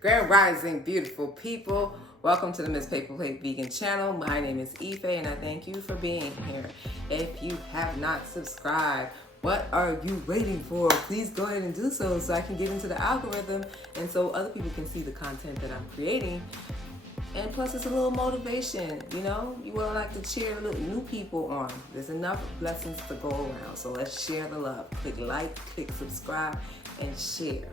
Grand Rising, beautiful people. Welcome to the Miss Paper Plate Vegan channel. My name is Ife and I thank you for being here. If you have not subscribed, what are you waiting for? Please go ahead and do so I can get into the algorithm and so other people can see the content that I'm creating. And plus it's a little motivation, you know? You would like to cheer new people on. There's enough blessings to go around, so let's share the love. Click like, click subscribe, and share.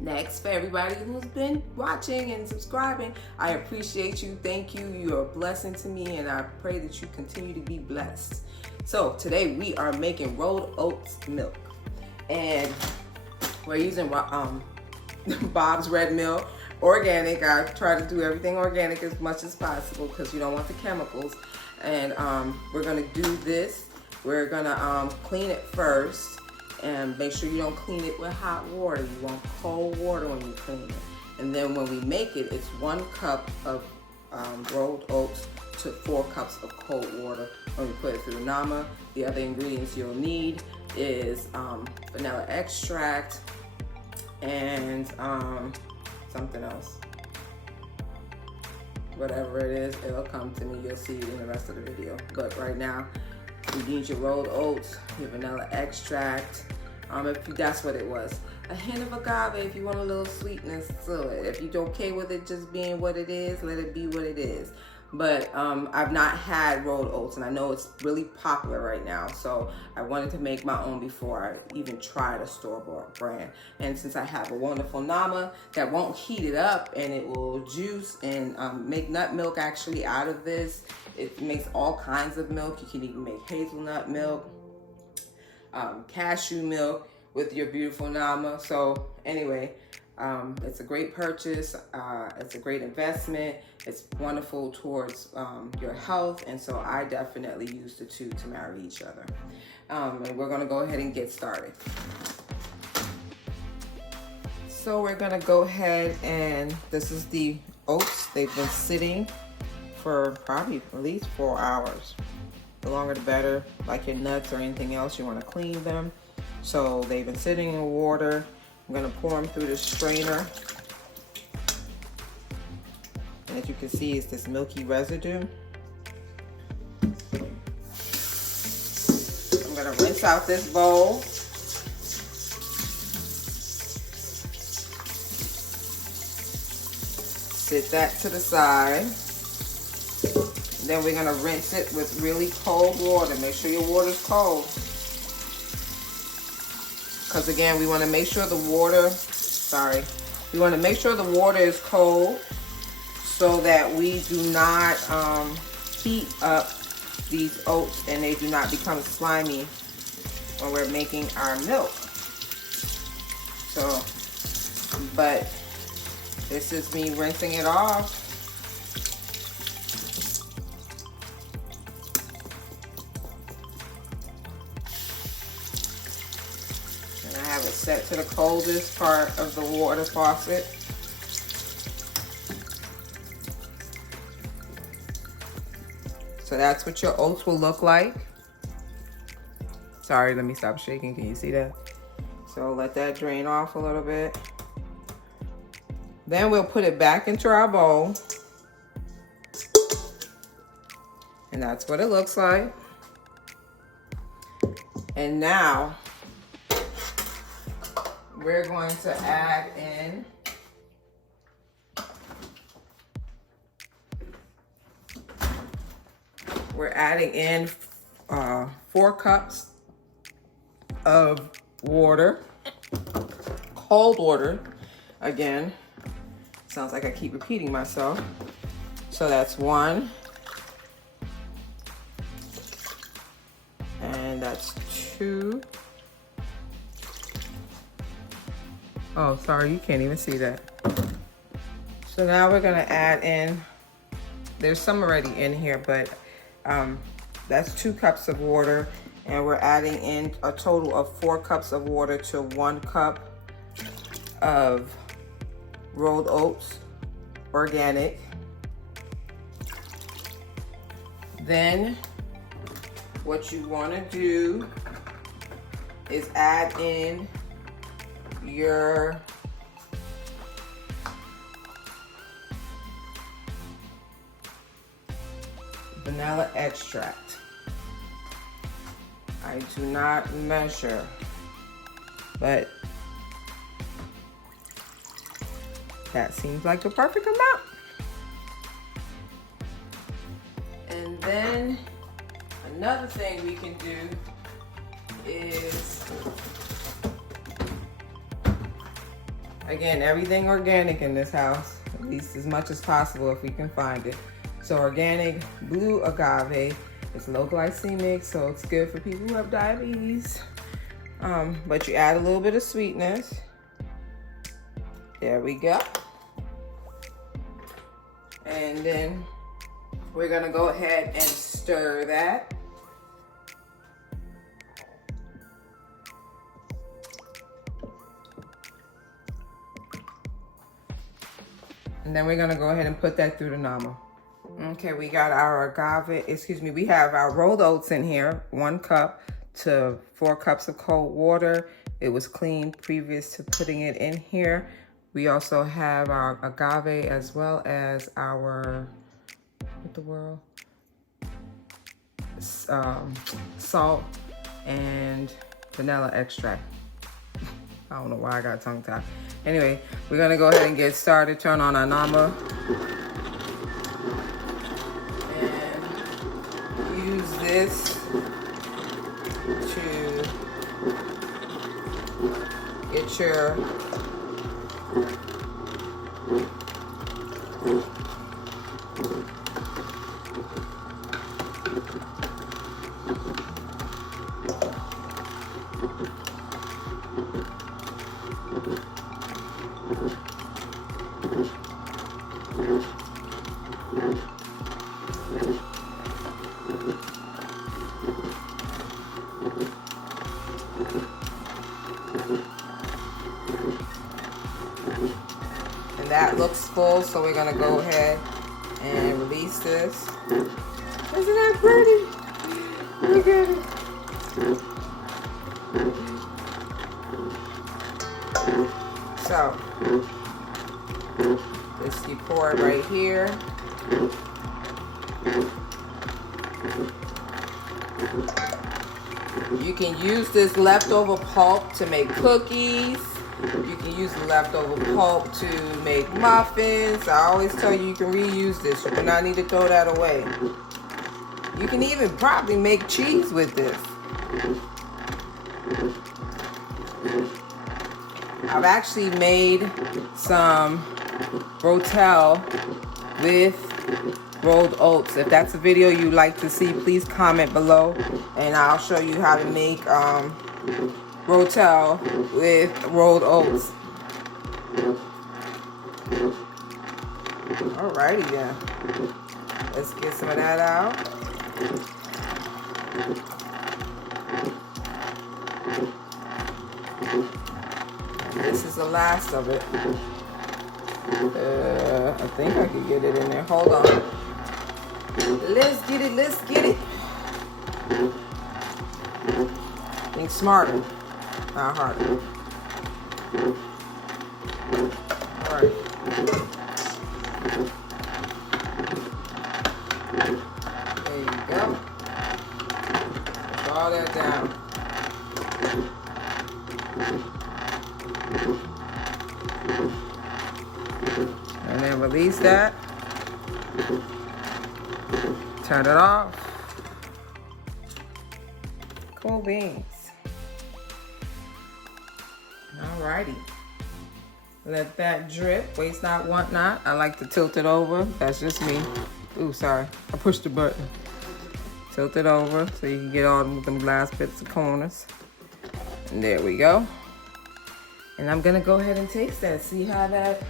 Next, for everybody who's been watching and subscribing, I appreciate you. Thank you. You're a blessing to me, and I pray that you continue to be blessed. So today we are making rolled oats milk, and we're using Bob's red milk, organic. I try to do everything organic as much as possible because you don't want the chemicals. And we're gonna do this. We're gonna clean it first. And make sure you don't clean it with hot water. You want cold water when you clean it. And then when we make it, it's 1 cup of rolled oats to 4 cups of cold water when we put it through the Nama. The other ingredients you'll need is vanilla extract and something else. Whatever it is, it'll come to me. You'll see it in the rest of the video. But right now, you need your rolled oats, your vanilla extract, if that's what it was. A hint of agave if you want a little sweetness to it. If you're okay with it just being what it is, let it be what it is. But I've not had rolled oats, and I know it's really popular right now, so I wanted to make my own before I even tried a store-bought brand. And since I have a wonderful Nama that won't heat it up, and it will juice and make nut milk actually out of this. It makes all kinds of milk. You can even make hazelnut milk, cashew milk with your beautiful Nama. So anyway, it's a great purchase. It's a great investment. It's wonderful towards your health. And so I definitely use the two to marry each other. And we're gonna go ahead and get started. So we're gonna go ahead and this is the oats. They've been sitting for probably at least 4 hours. The longer the better. Like your nuts or anything else, you want to clean them. So they've been sitting in water. I'm going to pour them through the strainer. And as you can see, it's this milky residue. I'm going to rinse out this bowl. Sit that to the side. Then we're gonna rinse it with really cold water. Make sure your water's cold. Because again, we wanna make sure the water, we wanna make sure the water is cold so that we do not heat up these oats and they do not become slimy when we're making our milk. So, but this is me rinsing it off. Have it set to the coldest part of the water faucet. So that's what your oats will look like. Sorry, let me stop shaking. Can you see that? So let that drain off a little bit. Then we'll put it back into our bowl. And that's what it looks like. And now we're going to add in we're adding in 4 cups of water, cold water. Again, sounds like I keep repeating myself. So that's 1, and that's 2. Oh, sorry, you can't even see that. So now we're gonna add in, there's some already in here, but that's 2 cups of water, and we're adding in a total of 4 cups of water to 1 cup of rolled oats, organic. Then what you wanna do is add in your vanilla extract. I do not measure, but that seems like the perfect amount. And then another thing we can do is, again, everything organic in this house, at least as much as possible if we can find it. So organic blue agave, it's low glycemic, so it's good for people who have diabetes. But you add a little bit of sweetness. There we go. And then we're gonna go ahead and stir that. And then we're gonna go ahead and put that through the Nama. Okay, we got our we have our rolled oats in here, 1 cup to 4 cups of cold water. It was cleaned previous to putting it in here. We also have our agave as well as our, salt and vanilla extract. I don't know why I got tongue tied. Anyway, we're gonna go ahead and get started. Turn on our Nama. And use this to get your and that looks full, so we're gonna go ahead and release this. Isn't that pretty? Look at it. So, this you pour it right here. You can use this leftover pulp to make cookies. You can use the leftover pulp to make muffins. I always tell you, you can reuse this. You do not need to throw that away. You can even probably make cheese with this. I've actually made some rotel with rolled oats. If that's a video you'd like to see, please comment below and I'll show you how to make rotel with rolled oats. Alrighty then. Let's get some of that out. This is the last of it. I think I could get it in there. Hold on. Let's get it, let's get it. Think smarter, not harder. All right. There you go. Put all that down. And then release that. Turn it off. Cool beans. Alrighty. Let that drip. Waste not, want not. I like to tilt it over. That's just me. Ooh, sorry. I pushed the button. Tilt it over so you can get all them glass bits and corners. And there we go. And I'm gonna go ahead and taste that. See how that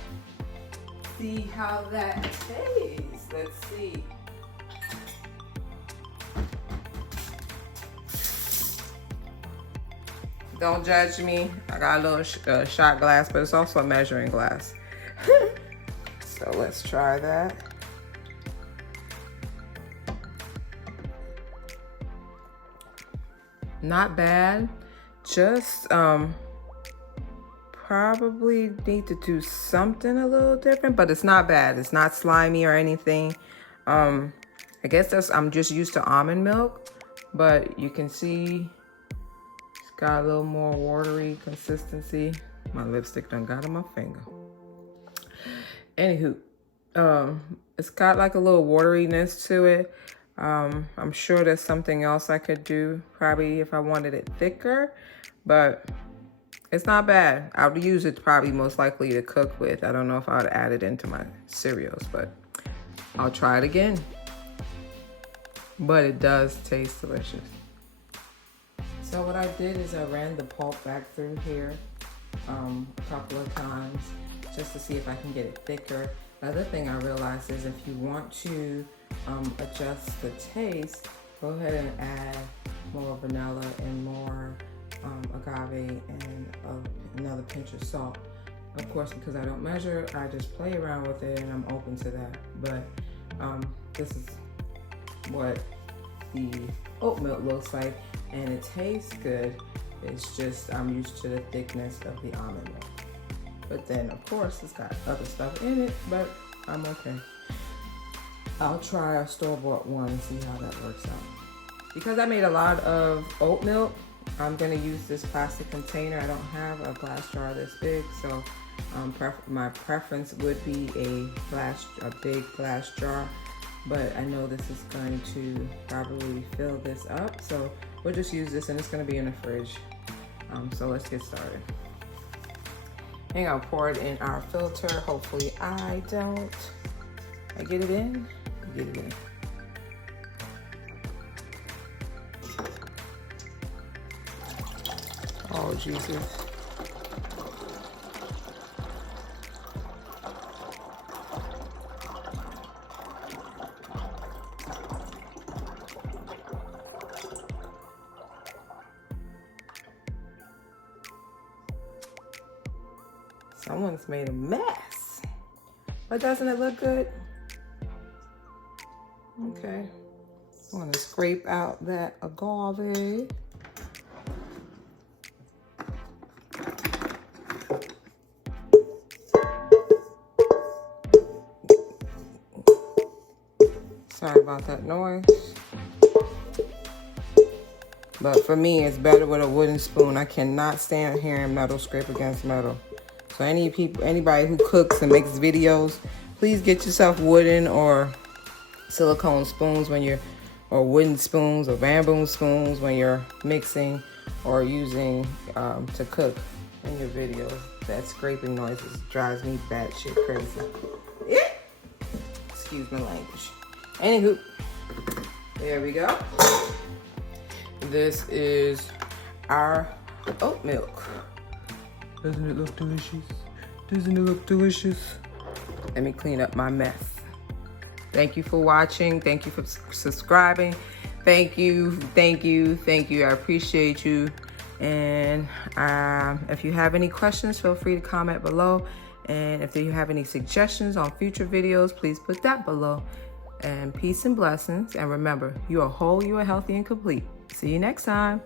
tastes. Let's see. Don't judge me. I got a little shot glass, but it's also a measuring glass. So let's try that. Not bad. Just probably need to do something a little different, but it's not bad. It's not slimy or anything. I guess I'm just used to almond milk, but you can see it's got a little more watery consistency. My lipstick done got on my finger. Anywho, it's got like a little wateriness to it. I'm sure there's something else I could do, probably if I wanted it thicker, but it's not bad. I would use it probably most likely to cook with. I don't know if I would add it into my cereals, but I'll try it again. But it does taste delicious. So what I did is I ran the pulp back through here a couple of times just to see if I can get it thicker. The other thing I realized is if you want to adjust the taste, go ahead and add more vanilla and more agave and another pinch of salt. Of course, because I don't measure, I just play around with it and I'm open to that. But this is what the oat milk looks like, and it tastes good. It's just I'm used to the thickness of the almond milk. But then, of course, it's got other stuff in it, but I'm okay. I'll try a store-bought one and see how that works out. Because I made a lot of oat milk, I'm gonna use this plastic container. I don't have a glass jar this big, so my preference would be a big glass jar. But I know this is going to probably fill this up, so we'll just use this, and it's gonna be in the fridge. So let's get started. And I'll pour it in our filter. Hopefully I get it in? Get it in. Oh, Jesus. Someone's made a mess. But doesn't it look good? Okay. I'm gonna scrape out that agave. Sorry about that noise. But for me, it's better with a wooden spoon. I cannot stand hearing metal scrape against metal. So anybody who cooks and makes videos, please get yourself wooden or silicone spoons or wooden spoons or bamboo spoons when you're mixing or using to cook in your videos. That scraping noise drives me batshit crazy. Yeah. Excuse my language. Anywho, there we go. This is our oat milk. Doesn't it look delicious? Doesn't it look delicious? Let me clean up my mess. Thank you for watching. Thank you for subscribing. Thank you. I appreciate you. And if you have any questions, feel free to comment below. And if you have any suggestions on future videos, please put that below. And peace and blessings. And remember, you are whole, you are healthy and complete. See you next time.